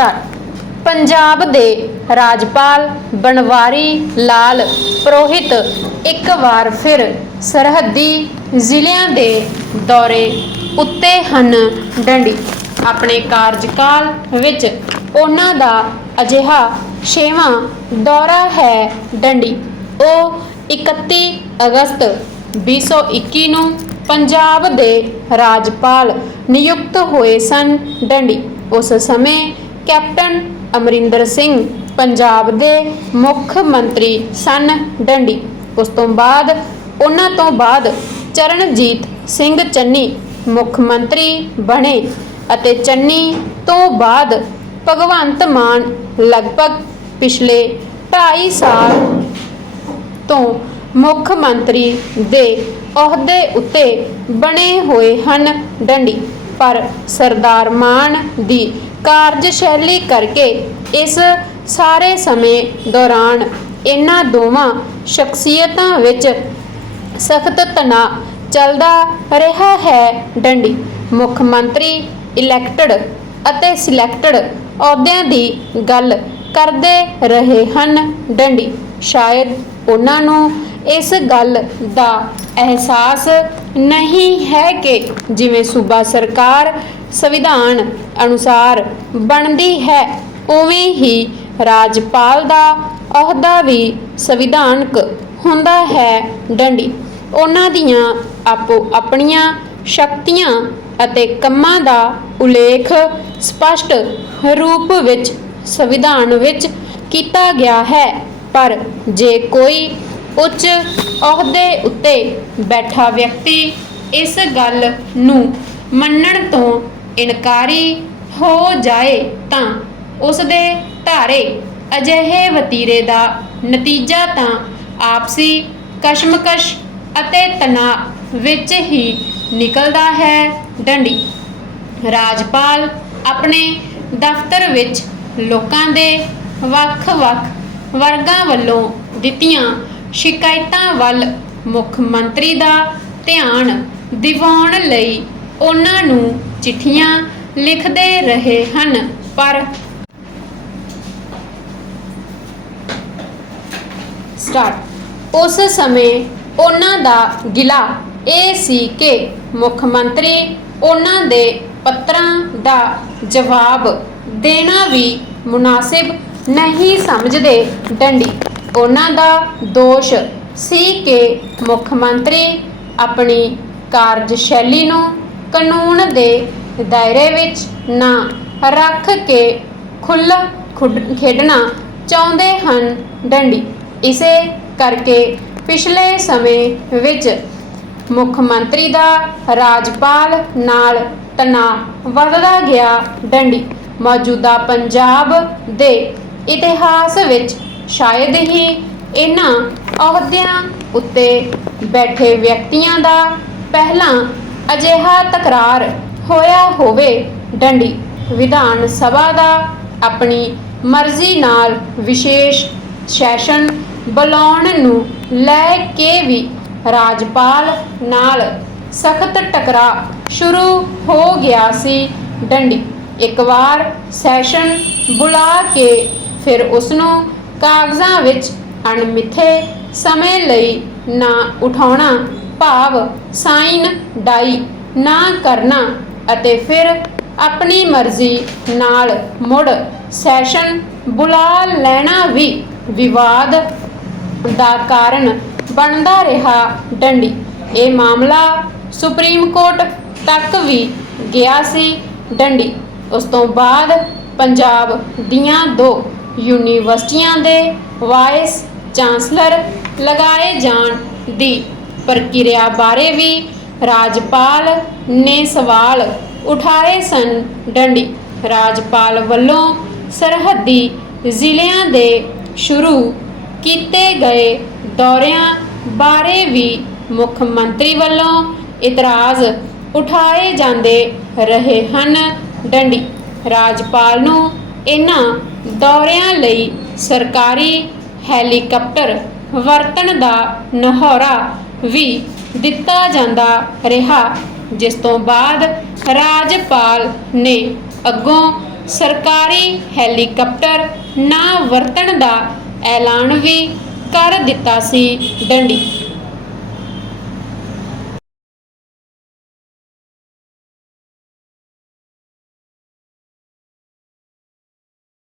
Start Punjab ਦੇ ਰਾਜਪਾਲ ਬਨਵਾਰੀ ਲਾਲ ਪ੍ਰੋਹਿਤ ਇੱਕ ਵਾਰ ਫਿਰ ਸਰਹੱਦੀ ਜ਼ਿਲ੍ਹਿਆਂ ਦੇ ਦੌਰੇ ਉੱਤੇ ਹਨ। ਡੰਡੀ, ਆਪਣੇ ਕਾਰਜਕਾਲ ਵਿੱਚ ਉਹਨਾਂ ਦਾ ਅਜਿਹਾ ਛੇਵਾਂ ਦੌਰਾ ਹੈ। ਡੰਡੀ, ਉਹ 31 ਅਗਸਤ 2021 ਨੂੰ ਪੰਜਾਬ ਦੇ ਰਾਜਪਾਲ ਨਿਯੁਕਤ ਹੋਏ ਸਨ। ਡੰਡੀ, ਉਸ ਸਮੇਂ ਕੈਪਟਨ ਅਮਰਿੰਦਰ ਸਿੰਘ, ਪੰਜਾਬ ਦੇ ਮੁੱਖ ਮੰਤਰੀ ਸਨ ਡੰਡੀ। ਉਸ ਤੋਂ ਬਾਅਦ, ਉਹਨਾਂ ਤੋਂ ਬਾਅਦ ਚਰਨਜੀਤ ਸਿੰਘ ਚੰਨੀ ਮੁੱਖ ਮੰਤਰੀ ਬਣੇ ਅਤੇ ਚੰਨੀ ਤੋਂ ਬਾਅਦ ਭਗਵੰਤ ਮਾਨ ਲਗਭਗ ਪਿਛਲੇ 2.5 ਸਾਲ ਤੋਂ ਮੁੱਖ ਮੰਤਰੀ ਦੇ ਅਹੁਦੇ ਉੱਤੇ ਬਣੇ ਹੋਏ ਹਨ ਡੰਡੀ। ਪਰ ਸਰਦਾਰ ਮਾਨ ਦੀ ਕਾਰਜਸ਼ੈਲੀ ਕਰਕੇ ਇਸ ਸਾਰੇ ਸਮੇਂ ਦੌਰਾਨ ਇਹਨਾਂ ਦੋਵਾਂ ਸ਼ਖਸੀਅਤਾਂ ਵਿੱਚ ਸਖਤ ਤਣਾਅ ਚੱਲਦਾ ਰਿਹਾ ਹੈ। ਡੰਡੀ, ਮੁੱਖ ਮੰਤਰੀ ਇਲੈਕਟਡ ਅਤੇ ਸਿਲੈਕਟਡ ਅਹੁਦਿਆਂ ਦੀ ਗੱਲ ਕਰਦੇ ਰਹੇ ਹਨ। ਡੰਡੀ, ਸ਼ਾਇਦ ਉਹਨਾਂ ਨੂੰ ਇਸ ਗੱਲ ਦਾ ਅਹਿਸਾਸ ਨਹੀਂ ਹੈ ਕਿ ਜਿਵੇਂ ਸੂਬਾ ਸਰਕਾਰ ਸੰਵਿਧਾਨ ਅਨੁਸਾਰ ਬਣਦੀ ਹੈ, ਉਵੇਂ ਹੀ ਰਾਜਪਾਲ ਦਾ ਅਹੁਦਾ ਵੀ ਸੰਵਿਧਾਨਕ ਹੁੰਦਾ ਹੈ ਡੰਡੀ। ਉਹਨਾਂ ਦੀਆਂ ਆਪੋ ਆਪਣੀਆਂ ਸ਼ਕਤੀਆਂ ਅਤੇ ਕੰਮਾਂ ਦਾ ਉਲੇਖ ਸਪਸ਼ਟ ਰੂਪ ਵਿੱਚ ਸੰਵਿਧਾਨ ਵਿੱਚ ਕੀਤਾ ਗਿਆ ਹੈ। ਪਰ ਜੇ ਕੋਈ ਉੱਚ ਅਹੁਦੇ ਉੱਤੇ ਬੈਠਾ ਵਿਅਕਤੀ ਇਸ ਗੱਲ ਨੂੰ ਮੰਨਣ ਤੋਂ ਇਨਕਾਰੀ ਹੋ ਜਾਏ ਤਾਂ ਉਸ ਦੇ ਧਾਰੇ ਅਜਿਹੇ ਵਤੀਰੇ ਦਾ ਨਤੀਜਾ ਤਾਂ ਆਪਸੀ ਕਸ਼ਮਕਸ਼ ਅਤੇ ਤਣਾਅ ਵਿੱਚ ਹੀ ਨਿਕਲਦਾ ਹੈ। ਡੰਡੀ। ਰਾਜਪਾਲ ਆਪਣੇ ਦਫ਼ਤਰ ਵਿੱਚ ਲੋਕਾਂ ਦੇ ਵੱਖ-ਵੱਖ ਵਰਗਾਂ ਵੱਲੋਂ ਦਿੱਤੀਆਂ ਸ਼ਿਕਾਇਤਾਂ ਵੱਲ ਮੁੱਖ ਮੰਤਰੀ ਦਾ ਧਿਆਨ ਦਿਵਾਉਣ ਲਈ ਉਹਨਾਂ ਨੂੰ ਚਿੱਠੀਆਂ ਲਿਖਦੇ ਰਹੇ ਹਨ, ਪਰ ਸਟਾਰਟ। ਉਸ ਸਮੇਂ ਉਹਨਾਂ ਦਾ ਗਿਲਾ ਇਹ ਸੀ ਕਿ ਮੁੱਖ ਮੰਤਰੀ ਉਹਨਾਂ ਦੇ ਪੱਤਰਾਂ ਦਾ ਜਵਾਬ ਦੇਣਾ ਵੀ ਮੁਨਾਸਿਬ ਨਹੀਂ ਸਮਝਦੇ ਡੰਡੀ। ਉਹਨਾਂ ਦਾ ਦੋਸ਼ ਸੀ ਕਿ ਮੁੱਖ ਮੰਤਰੀ ਆਪਣੀ ਕਾਰਜਸ਼ੈਲੀ ਨੂੰ ਕਾਨੂੰਨ ਦੇ ਦਾਇਰੇ ਵਿੱਚ ਨਾ ਰੱਖ ਕੇ ਖੁੱਲ ਖੁੱਡ- ਖੇਡਣਾ ਚਾਹੁੰਦੇ ਹਨ। ਡੰਡੀ। ਇਸੇ ਕਰਕੇ ਪਿਛਲੇ ਸਮੇਂ ਵਿੱਚ ਮੁੱਖ ਮੰਤਰੀ ਦਾ ਰਾਜਪਾਲ ਨਾਲ ਤਣਾਅ ਵੱਧਦਾ ਗਿਆ। ਡੰਡੀ। ਮੌਜੂਦਾ ਪੰਜਾਬ ਦੇ ਇਤਿਹਾਸ ਵਿੱਚ ਸ਼ਾਇਦ ਹੀ ਇਹਨਾਂ ਅਹੁਦਿਆਂ ਉੱਤੇ ਬੈਠੇ ਵਿਅਕਤੀਆਂ ਦਾ ਪਹਿਲਾਂ ਅਜਿਹਾ ਤਕਰਾਰ ਹੋਇਆ ਹੋਵੇ, ਡੰਡੀ। ਵਿਧਾਨ ਸਭਾ ਦਾ ਆਪਣੀ ਮਰਜ਼ੀ ਨਾਲ ਵਿਸ਼ੇਸ਼ ਸੈਸ਼ਨ ਬੁਲਾਉਣ ਨੂੰ ਲੈ ਕੇ ਵੀ ਰਾਜਪਾਲ ਨਾਲ ਸਖਤ ਟਕਰਾਅ ਸ਼ੁਰੂ ਹੋ ਗਿਆ ਸੀ, ਡੰਡੀ। ਇੱਕ ਵਾਰ ਸੈਸ਼ਨ ਬੁਲਾ ਕੇ ਫਿਰ ਉਸ ਨੂੰ ਕਾਗਜ਼ਾਂ ਵਿੱਚ ਅਣਮਿੱਥੇ ਸਮੇਂ ਲਈ ਨਾ ਉਠਾਉਣਾ ਭਾਵ ਸਾਈਨ ਡਾਈ ਨਾ ਕਰਨਾ ਅਤੇ ਫਿਰ ਆਪਣੀ ਮਰਜ਼ੀ ਨਾਲ ਮੁੜ ਸੈਸ਼ਨ ਬੁਲਾ ਲੈਣਾ ਵੀ ਵਿਵਾਦ ਦਾ ਕਾਰਨ ਬਣਦਾ ਰਿਹਾ ਡੰਡੀ। ਇਹ ਮਾਮਲਾ ਸੁਪਰੀਮ ਕੋਰਟ ਤੱਕ ਵੀ ਗਿਆ ਸੀ ਡੰਡੀ। ਉਸ ਤੋਂ ਬਾਅਦ ਪੰਜਾਬ ਦੀਆਂ ਦੋ ਯੂਨੀਵਰਸਿਟੀਆਂ ਦੇ ਵਾਈਸ ਚਾਂਸਲਰ ਲਗਾਏ ਜਾਣ ਦੀ ਪ੍ਰਕਿਰਿਆ ਬਾਰੇ ਵੀ ਰਾਜਪਾਲ ਨੇ ਸਵਾਲ ਉਠਾਏ ਸਨ। ਡੰਡੀ ਰਾਜਪਾਲ ਵੱਲੋਂ ਸਰਹੱਦੀ ਜ਼ਿਲ੍ਹਿਆਂ ਦੇ ਸ਼ੁਰੂ ਕੀਤੇ ਗਏ ਦੌਰਿਆਂ ਬਾਰੇ ਵੀ ਮੁੱਖ ਮੰਤਰੀ ਵੱਲੋਂ ਇਤਰਾਜ਼ ਉਠਾਏ ਜਾਂਦੇ ਰਹੇ ਹਨ। ਡੰਡੀ ਰਾਜਪਾਲ ਨੂੰ ਇਹਨਾਂ ਦੌਰਿਆਂ ਲਈ ਸਰਕਾਰੀ ਹੈਲੀਕਾਪਟਰ ਵਰਤਣ ਦਾ ਨਹੌਰਾ ਵੀ ਦਿੱਤਾ ਜਾਂਦਾ ਰਿਹਾ, ਜਿਸ ਤੋਂ ਬਾਅਦ ਰਾਜਪਾਲ ਨੇ ਅੱਗੋਂ ਸਰਕਾਰੀ ਹੈਲੀਕਾਪਟਰ ਨਾ ਵਰਤਣ ਦਾ ਐਲਾਨ ਵੀ ਕਰ ਦਿੱਤਾ ਸੀ। ਡੰਡੀ